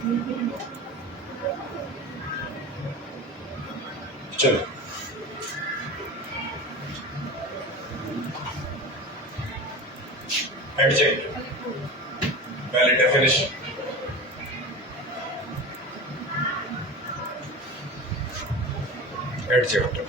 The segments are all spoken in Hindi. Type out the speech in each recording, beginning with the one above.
चलो एडजेक्टिव, पहले डेफिनेशन। एडजेक्टिव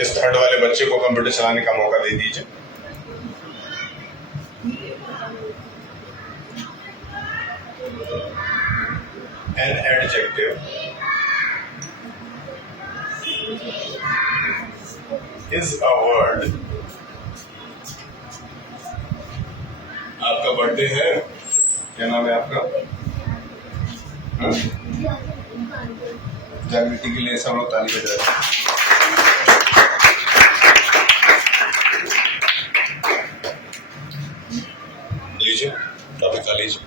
इस थर्ड वाले बच्चे को कंप्यूटर चलाने का मौका दे दीजिए। An adjective is a word। आपका बर्थडे है, क्या नाम है आपका? जागृति के लिए सब लोग ताली बजा रहे हैं। लीजिए टॉपिक का लीजिए।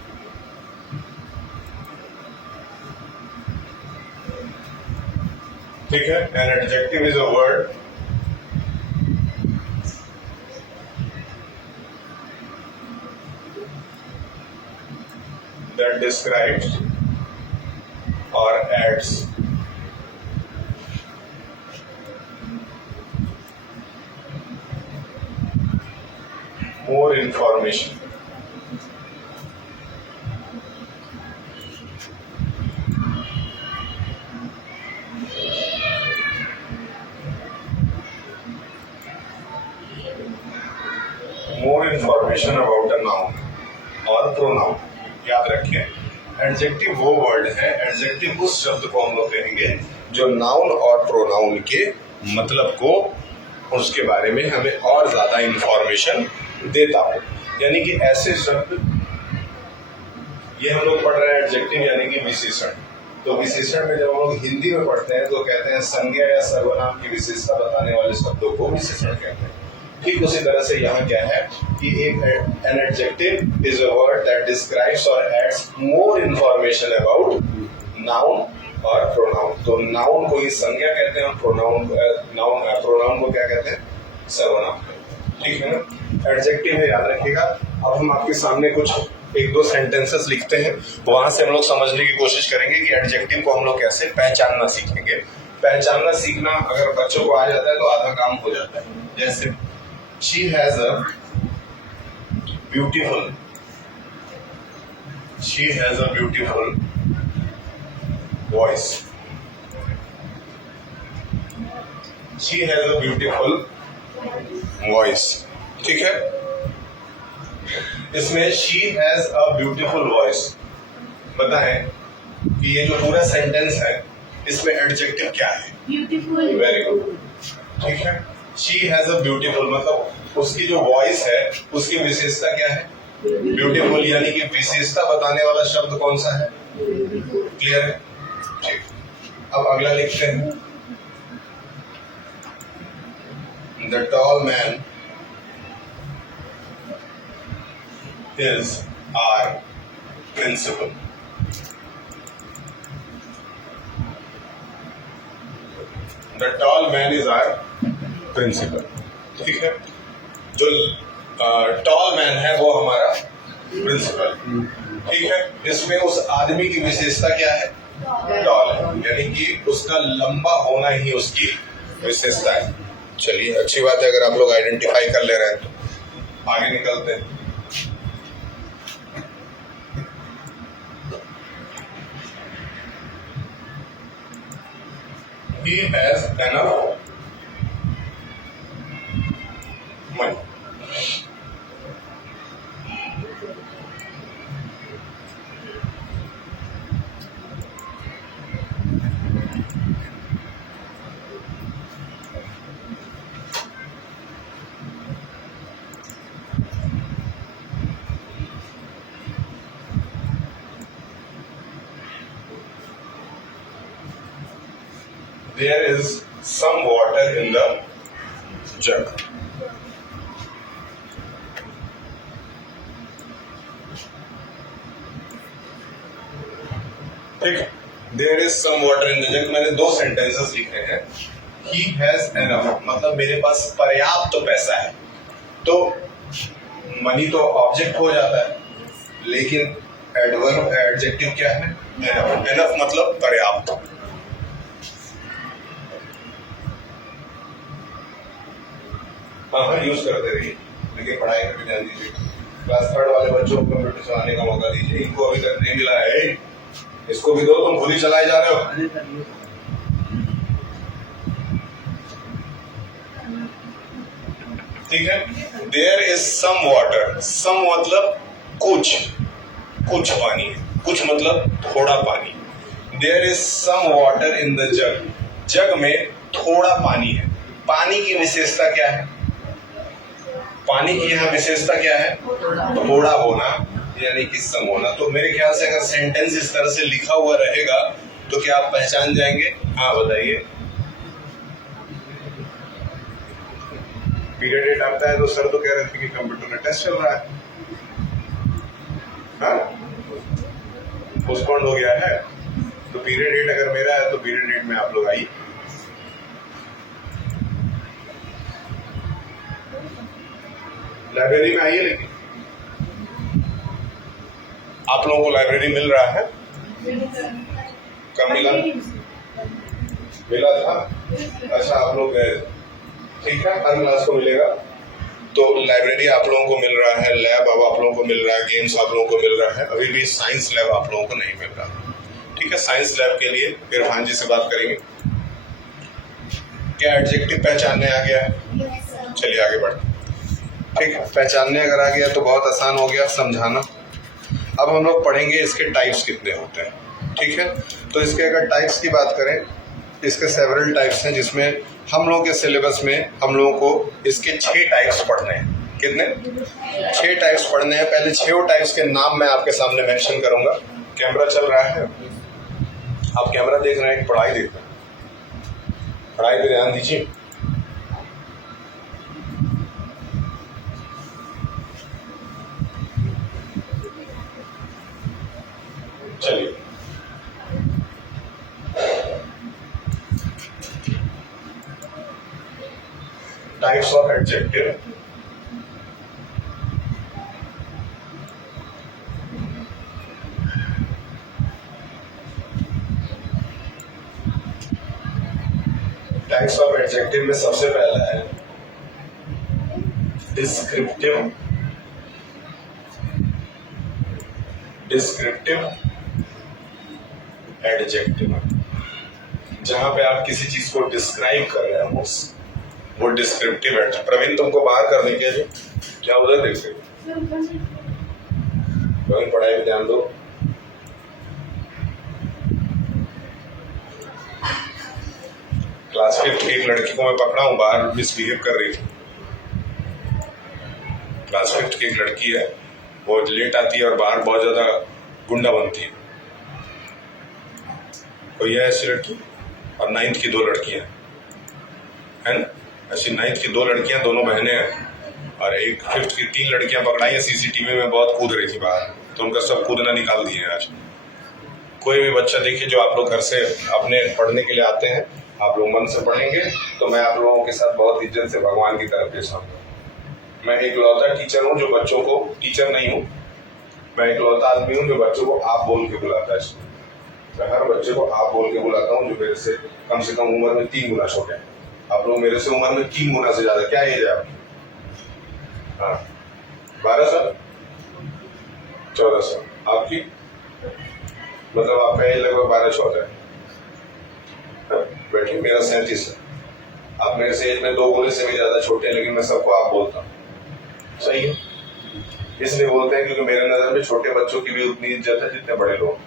ठीक है, an adjective is a word that describes or adds more information about a noun or pronoun। याद रखें, एडजेक्टिव वो वर्ड है, एडजेक्टिव उस शब्द को हम लोग कहेंगे जो नाउन और प्रोनाउन के मतलब को, उसके बारे में हमें और ज्यादा इंफॉर्मेशन देता हो। यानी कि ऐसे शब्द, ये हम लोग पढ़ रहे हैं एडजेक्टिव यानी कि विशेषण। तो विशेषण में जब हम लोग हिंदी में पढ़ते हैं तो कहते हैं संज्ञा या सर्वनाम की विशेषता बताने वाले शब्दों को विशेषण कहते हैं। ठीक उसी तरह से यहाँ क्या है कि an adjective is a word that describes or adds more information about noun और pronoun। तो noun को ही संज्ञा कहते हैं और pronoun को क्या कहते हैं? सर्वनाम। ठीक है ना, एडजेक्टिव है, याद रखिएगा। अब हम आपके सामने कुछ एक दो सेंटेंसेस लिखते हैं, वहां से हम लोग समझने की कोशिश करेंगे कि एडजेक्टिव को हम लोग कैसे पहचानना सीखेंगे। पहचानना सीखना अगर बच्चों को आ जाता है तो आधा काम हो जाता है। जैसे she has a beautiful voice। she has a beautiful voice। ठीक है, इसमें she has a beautiful voice बताएं कि ये जो पूरा सेंटेंस है इसमें एडजेक्टिव क्या है? ब्यूटीफुल। Very good. ठीक है, she has a beautiful मतलब उसकी जो वॉइस है उसकी विशेषता क्या है? ब्यूटीफुल। यानी कि विशेषता बताने वाला शब्द कौन सा है? क्लियर है? ठीक, अब अगला लिखते हैं। The tall man is our principal। The tall man is our principal. ठीक है, जो टॉल मैन है वो हमारा प्रिंसिपल। ठीक है, इसमें उस आदमी की विशेषता क्या है? टॉल है, यानी कि उसका लंबा होना ही उसकी विशेषता है। चलिए, अच्छी बात है, अगर आप लोग आइडेंटिफाई कर ले रहे हैं तो आगे निकलते हैं। He has enough money। There is some water in the jug। ठीक है, there is some water in the jug. मैंने दो सेंटेंसेस लिखे हैं ही हैज एनफ, मतलब मेरे पास पर्याप्त तो पैसा है। तो मनी तो ऑब्जेक्ट हो जाता है, लेकिन एडवर्ब एडजेक्टिव क्या है? एनफ। एनफ मतलब पर्याप्त। हाँ यूज करते रहिए, लेकिन पढ़ाई में भी ध्यान दीजिए। क्लास 3 वाले बच्चों को कंप्यूटर चलाने का मौका दीजिए, इनको अभी तक नहीं मिला है, इसको भी दो, तुम खुद ही चलाए जा रहे हो। ठीक है। There is some water, some मतलब कुछ पानी है, कुछ मतलब थोड़ा पानी। There is some water in the jug, jug में थोड़ा पानी है। पानी की विशेषता क्या है? पानी की यहाँ विशेषता क्या है? थोड़ा होना, यानी कि सम होना। तो मेरे ख्याल से अगर सेंटेंस इस तरह से लिखा हुआ रहेगा तो क्या आप पहचान जाएंगे? हाँ बताइए। पीरियड डेट आता है तो सर तो कह रहे थे कि कंप्यूटर में टेस्ट चल रहा है, हाँ पोस्टपोन्ड हो गया है। तो पीरियड डेट अगर मेरा है तो पीरियड डेट में आप लोग आइए। लाइब्रेरी में आइए। लेकिन आप लोगों को लाइब्रेरी मिल रहा है? कब मिला? मिला था? अच्छा आप लोग गए, ठीक है, हर क्लास को मिलेगा। तो लाइब्रेरी आप लोगों को मिल रहा है, लैब अब आप लोगों को मिल रहा है, गेम्स आप लोगों को मिल रहा है। अभी भी साइंस लैब आप लोगों को नहीं मिल रहा। ठीक है, साइंस लैब के लिए इरफान जी से बात करेंगे। क्या एडजेक्टिव पहचानने आ गया है? चलिए आगे बढ़ते। ठीक है, पहचानने अगर आ गया तो बहुत आसान हो गया समझाना। अब हम लोग पढ़ेंगे इसके टाइप्स कितने होते हैं। ठीक है, तो इसके अगर टाइप्स की बात करें, इसके सेवरल टाइप्स हैं, जिसमें हम लोगों के सिलेबस में हम लोगों को इसके 6 टाइप्स पढ़ने हैं। कितने? 6 टाइप्स पढ़ने हैं। पहले 6 टाइप्स के नाम मैं आपके सामने मेंशन करूंगा। कैमरा चल रहा है, आप कैमरा देख रहे हैं कि पढ़ाई देख रहे हैं? पढ़ाई पे ध्यान दीजिए। चलिए, types of adjective. Types of adjective में सबसे पहला है डिस्क्रिप्टिव। डिस्क्रिप्टिव एडजेक्टिव, जहां पे आप किसी चीज को डिस्क्राइब कर रहे हो वो डिस्क्रिप्टिव एडजेक्टिव। प्रवीण तुमको बाहर कर देंगे जी, क्या उधर देखते हो? प्रवीण पढ़ाई पे ध्यान दो। क्लास 5 की एक लड़की को मैं पकड़ा हूं, बाहर मिसबिहेव कर रही थी। क्लास 5 की एक लड़की है, वो लेट आती है और बाहर बहुत ज्यादा गुंडा बनती है। कोई है ऐसी लड़की? और 9th की 2 लड़कियां है ना, ऐसी 9th की 2 लड़कियां, दोनों बहनें हैं, और एक 5th की 3 लड़कियां पकड़ाई है। सीसीटीवी में बहुत कूद रही थी बाहर, तो उनका सब कूदना निकाल दिए आज। कोई भी बच्चा देखिए जो आप लोग घर से अपने पढ़ने के लिए आते हैं, आप लोग मन से पढ़ेंगे तो मैं आप लोगों के साथ बहुत इज्जत से भगवान की तरफ पेश आऊंगा। मैं एक लौता टीचर हूँ जो बच्चों को, टीचर नहीं हूँ, मैं एक लौता आदमी हूँ जो बच्चों को आप बोल के बुलाता है। मैं हर बच्चे को आप बोल के बुलाता हूँ जो मेरे से कम उम्र में 3 गुना छोटे हैं। आप लोग मेरे से उम्र में 3 गुना से ज्यादा। क्या एज है आपकी? हाँ 12 साल, 14 साल। आपकी मतलब आपका एज लगभग 12-14 है। बैठिए, मेरा 37 है। आप मेरे से एज में 2 गुने से भी ज्यादा छोटे हैं, लेकिन मैं सबको आप बोलता हूँ। सही है, इसलिए बोलते हैं क्योंकि मेरे नजर में छोटे बच्चों की भी उतनी इज्जत है जितने बड़े लोग।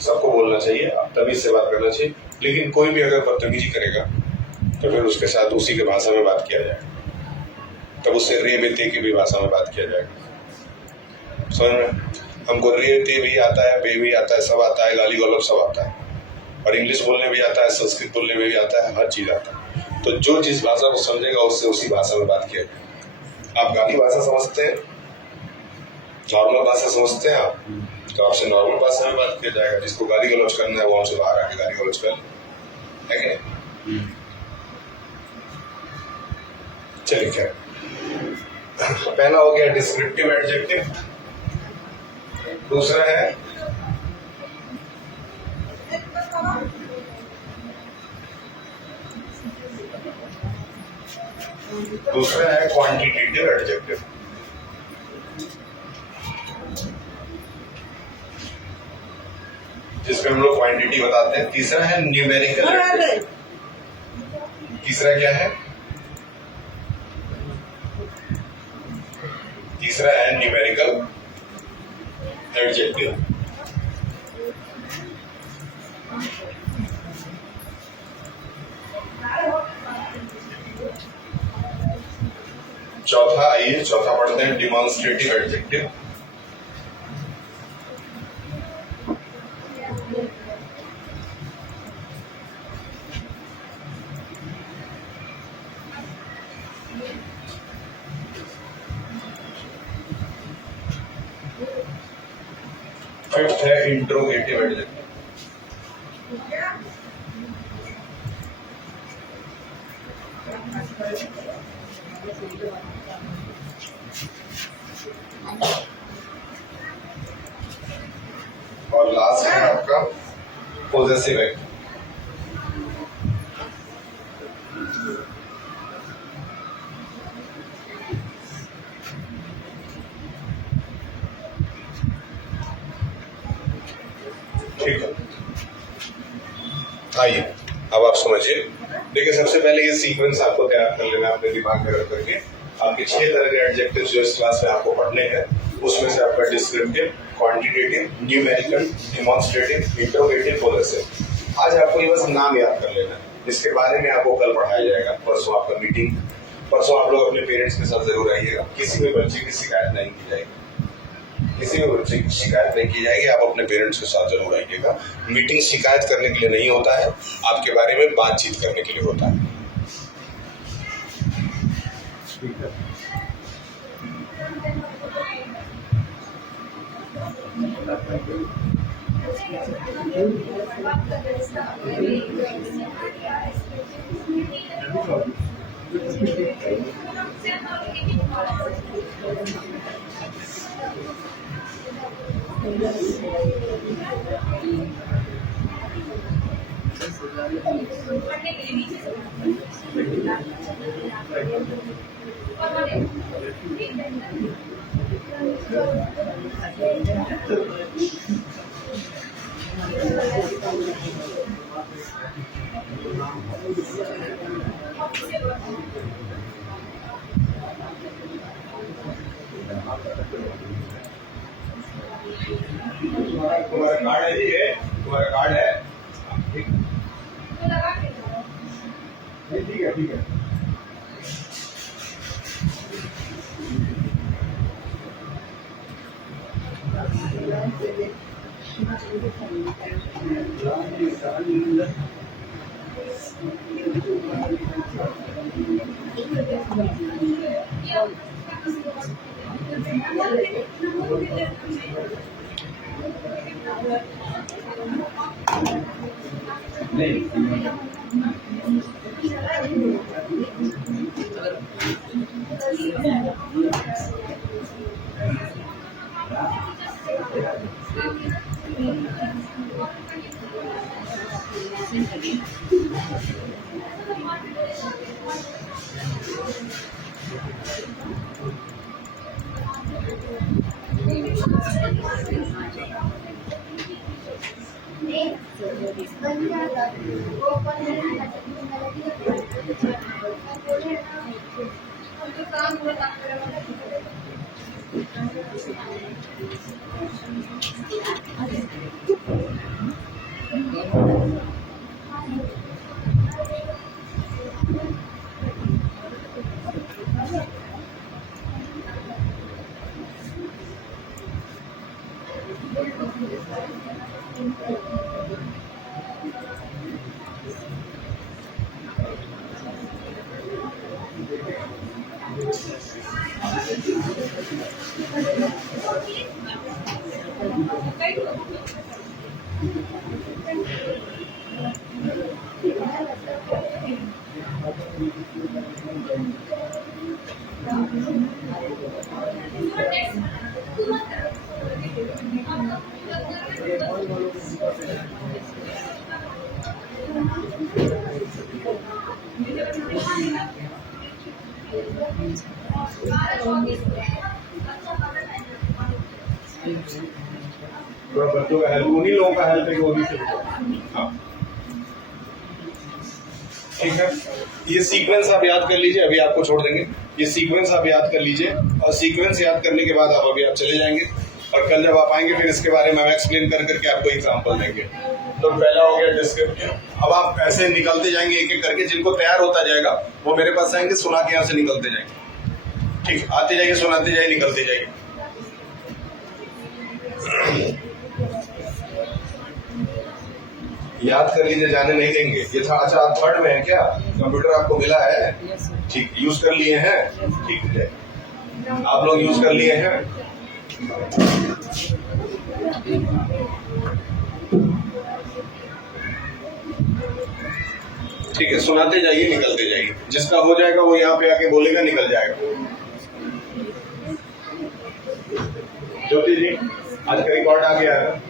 सबको बोलना चाहिए, तमीज से बात करना चाहिए, लेकिन कोई भी अगर बदतमीजी करेगा तो फिर उसके साथ उसी के भाषा में बात किया जाएगा, तब उससे रे बेते की भी भाषा में बात किया जाएगा। समझ में? हमको रे ते भी आता है, बे भी आता है, सब आता है, गाली गलौज सब आता है, और इंग्लिश बोलने भी आता है, संस्कृत बोलने में भी आता है, हर चीज आता है। तो जो जिस भाषा को समझेगा उससे उसी भाषा में बात किया जाएगा। आप गाली भाषा समझते हैं, नॉर्मल भाषा समझते हैं आप, तो आपसे नॉर्मल भाषा में बात किया जाएगा। जिसको गाली गलौज करना है वो हमसे बाहर आके गाली गलौज कर, है कि नहीं? चलिए खैर, पहला हो गया डिस्क्रिप्टिव एडजेक्टिव, दूसरा है क्वांटिटेटिव एडजेक्टिव। जिसमें हम लोग क्वांटिटी बताते हैं। तीसरा है न्यूमेरिकल एडजेक्टिव। तीसरा क्या है? तीसरा है न्यूमेरिकल एडजेक्टिव। चौथा, आइए चौथा पढ़ते हैं, डिमॉन्स्ट्रेटिव एडजेक्टिव। फिफ्थ है इंट्रोगेटिव एडजेक्टिव। और लास्ट है आपका पोजेसिव एडजेक्टिव। ठीक है, आइए अब आप समझिए। देखिए, सबसे पहले ये सीक्वेंस आपको तैयार कर लेना अपने दिमाग में रख करके। आपके 6 तरह के एडजेक्टिव जो इस क्लास में आपको पढ़ने हैं, उसमें से आपका descriptive, quantitative, numerical, demonstrative, interrogative, possessive. आज आपको ये बस नाम याद कर लेना है, इसके बारे में आपको कल पढ़ाया जाएगा। परसों आपका मीटिंग, परसों आप लोग अपने पेरेंट्स के साथ जरूर आइएगा। किसी भी बच्चे की शिकायत नहीं की जाएगी, किसी भी बच्चे की शिकायत नहीं की जाएगी। आप अपने पेरेंट्स के साथ जरूर आइएगा। मीटिंग शिकायत करने के लिए नहीं होता है, आपके बारे में बातचीत करने के लिए होता है। तुम्हारा कार्ड है जी, तुम्हारा कार्ड है? ठीक है, ठीक है। थोड़ा बच्चों का हेल्प, उन्हीं लोगों का हेल्प है कि उन्हीं से। हाँ ठीक है, ये सीक्वेंस आप याद कर लीजिए, अभी आपको छोड़ देंगे। ये सीक्वेंस आप याद कर लीजिए और सीक्वेंस याद करने के बाद आप चले जाएंगे और कल जब आप आएंगे फिर इसके बारे में हम एक्सप्लेन कर करके आपको एग्जांपल देंगे। तो पहला हो गया डिस्क्रिप्टिव। अब आप ऐसे निकलते जाएंगे एक एक करके, जिनको तैयार होता जाएगा वो मेरे पास आएंगे, सुना के यहाँ से निकलते जाएंगे। ठीक, आते जाइए, सुनाते जाइए, निकलते जाइए। याद कर लीजिए, जाने नहीं देंगे। ये था, अच्छा आप थर्ड में है क्या? कंप्यूटर आपको मिला है? ठीक, यूज कर लिए हैं? ठीक है, आप लोग यूज कर लिए हैं? ठीक है, सुनाते जाइए, निकलते जाइए। जिसका हो जाएगा वो यहाँ पे आके बोलेगा, निकल जाएगा। ज्योति जी, आज का रिकॉर्ड आ गया है?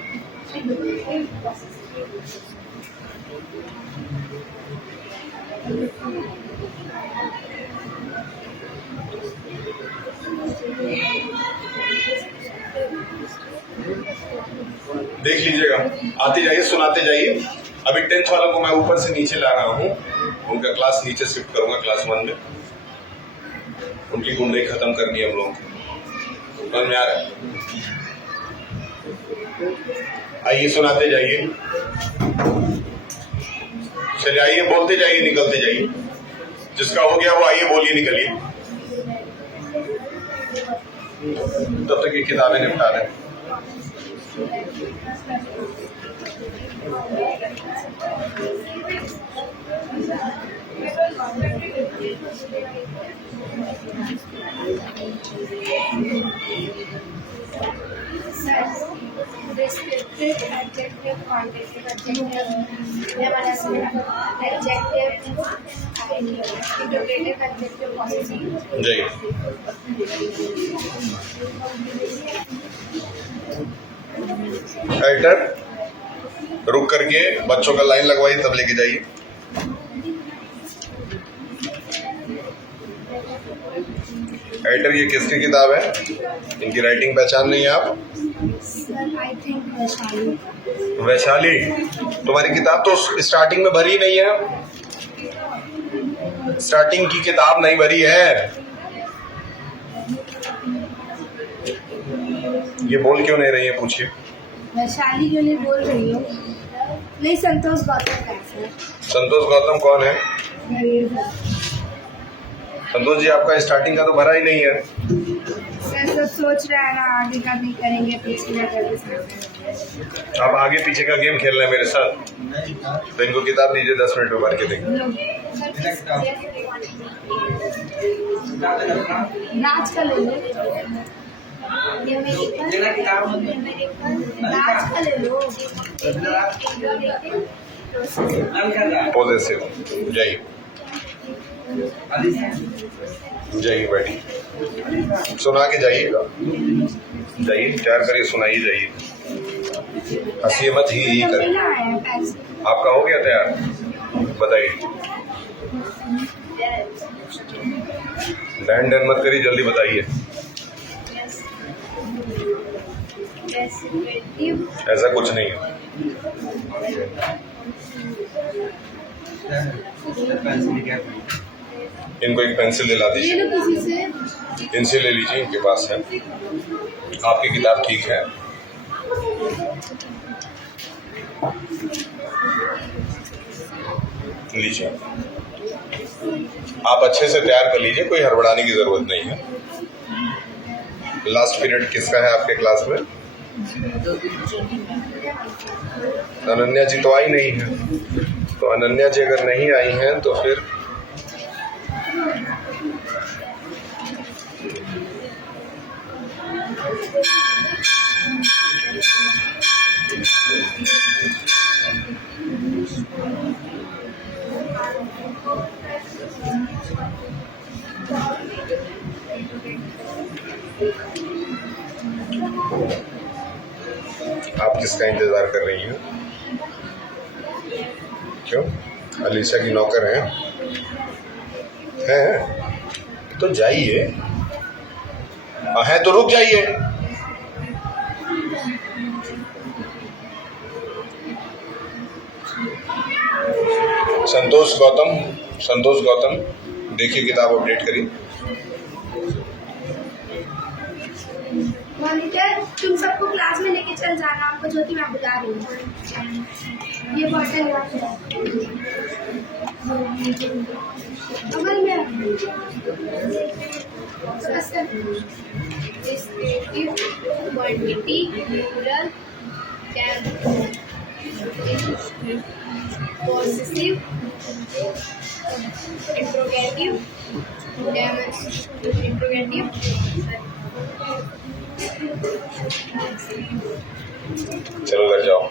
देख लीजिएगा, आते जाइए, सुनाते जाइए। अभी 10th वालों को मैं ऊपर से नीचे ला रहा हूँ, उनका क्लास नीचे शिफ्ट करूंगा क्लास 1 में। उनकी गुंडई खत्म करनी है हम लोगों को, समझ में आ रहा है? आइए, सुनाते जाइए, चलिए आइए, बोलते जाइए, निकलते जाइए। जिसका हो गया वो आइए, बोलिए, निकलिए। तब तक ये किताबें निपटा दें। Descriptive, adjective, quantitative, adjective, interrogative, adjective, positive. जी, राइटर रुक करके बच्चों का लाइन लगवाइए, तब लेके जाइए। राइटर, ये किसकी किताब है? इनकी राइटिंग पहचान नहीं है आप? वैशाली, तुम्हारी किताब तो स्टार्टिंग में भरी नहीं है, स्टार्टिंग की किताब नहीं भरी है। ये बोल क्यों नहीं रही है, पूछिए। वैशाली जो नहीं बोल रही हो, नहीं, संतोष गौतम का है। संतोष गौतम कौन है? संतोष जी, आपका स्टार्टिंग का तो भरा ही नहीं है। सर तो सोच रहा है ना, आगे का नहीं करेंगे, पीछे का करेंगे। आप आगे पीछे का गेम खेल रहे हैं मेरे साथ, तो इनको किताब दीजिए, 10 मिनट में भर के देंगे। राज का ले लो, राज का ले लो। पॉजिटिव, जाइए जाइए, बैठिए, सुना के जाइएगा, जाइए, तैयार करिए, सुनाइए, जाइए, हंसिए मत, ही करिए। आपका हो गया तैयार? बताइए, डैन डैन मत करिए, जल्दी बताइए। ऐसा कुछ नहीं है। इनको एक पेंसिल दिला दीजिए, इनसे ले लीजिए, इनके पास है। आपकी किताब ठीक है? लीजिए, आप अच्छे से तैयार कर लीजिए, कोई हड़बड़ाने की जरूरत नहीं है। लास्ट पीरियड किसका है आपके क्लास में? अनन्या जी तो आई नहीं है, तो अनन्या जी अगर नहीं आई हैं तो फिर आप किसका इंतजार कर रही हैं? क्यों? अलीशा की नौकर हैं? है तो जाइए, है तो रुक जाइए। संतोष गौतम देखिए किताब अपडेट करिए। मॉनिटर तुम सबको क्लास में लेके चल जाना, आपको ज्योति मैं बुला रही हूँ। ये बॉटल यहाँ पे है। अमल में quantity neural positive interrogative interrogative चलो घर जाओ।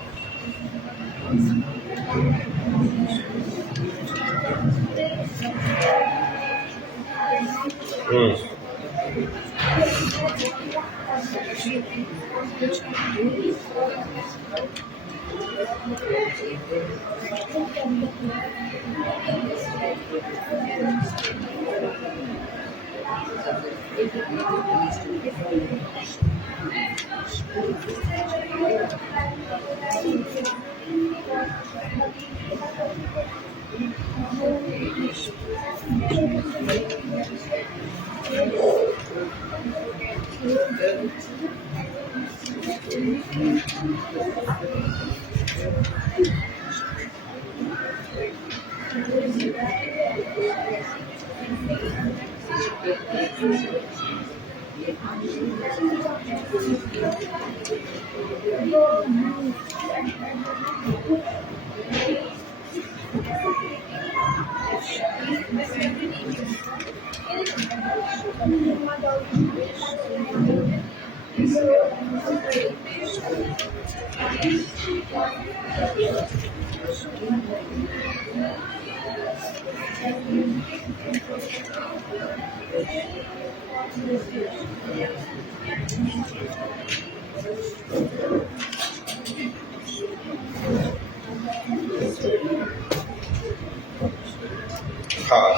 हाँ,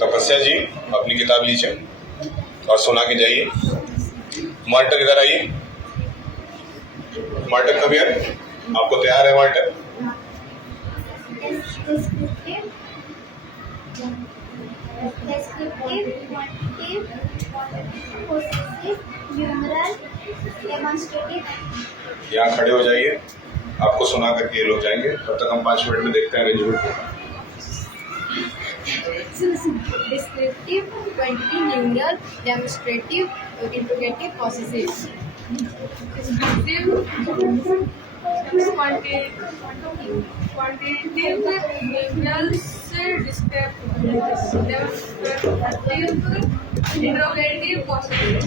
तपस्या जी अपनी किताब लीजिए और सुना के जाइए। मार्टर इधर आइए। मार्टर कभी आए? आपको तैयार है मार्टर? यहाँ खड़े हो जाइए, आपको सुना करके ये लोग जाएंगे। तब तक हम 5 मिनट में देखते हैं अरेंजमेंट को। Descriptive, quantitative, numeral, demonstrative, interrogative, possessive. Quantitative numeral से descriptive, interrogative, possessive.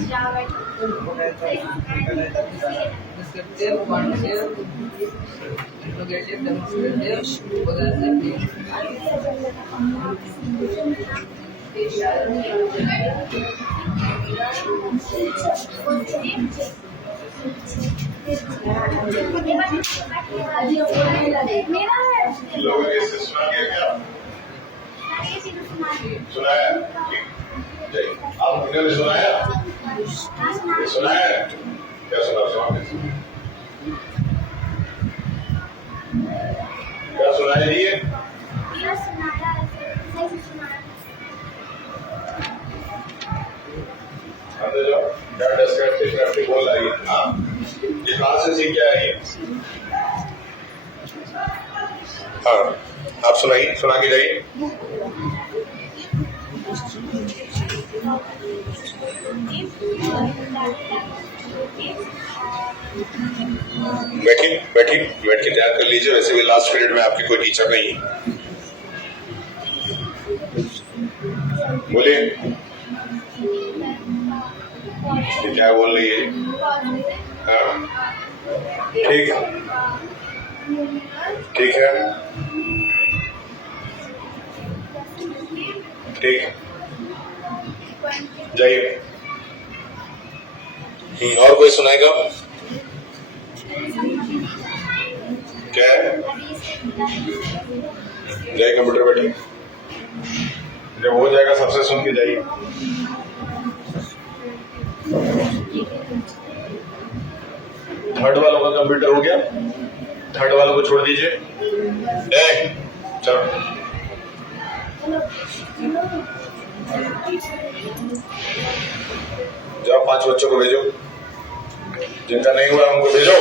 Descriptive, quantitative, interrogative, demonstrative, possessive. लोगों ने इसे सुना के क्या? सुनाया? ठीक। जाइए। आप उन्होंने सुनाया? सुनाया? क्या सुना? क्या सुनाया जी? अंदर जाओ। क्या डिस्क्रिप्टिव बोल रही है? हाँ? ये कहाँ से सीख के आई है? हाँ, आप सुनाइए, सुना के जाइए। बैठिए बैठ के तैयार कर लीजिए। वैसे भी लास्ट पीरियड में आपकी कोई टीचर नहीं है। बोलिए, क्या बोल रही है? हाँ, ठीक है, ठीक है, ठीक है, जाइए। और कोई सुनाएगा? क्या है? जाइए कंप्यूटर बैठिए। जब हो जाएगा सबसे सुन के जाइए। थर्ड वालों का कंप्यूटर हो गया, थर्ड वालों को छोड़ दीजिए। चलो जाओ 5 बच्चों को भेजो, जिनका नहीं हुआ उनको भेजो।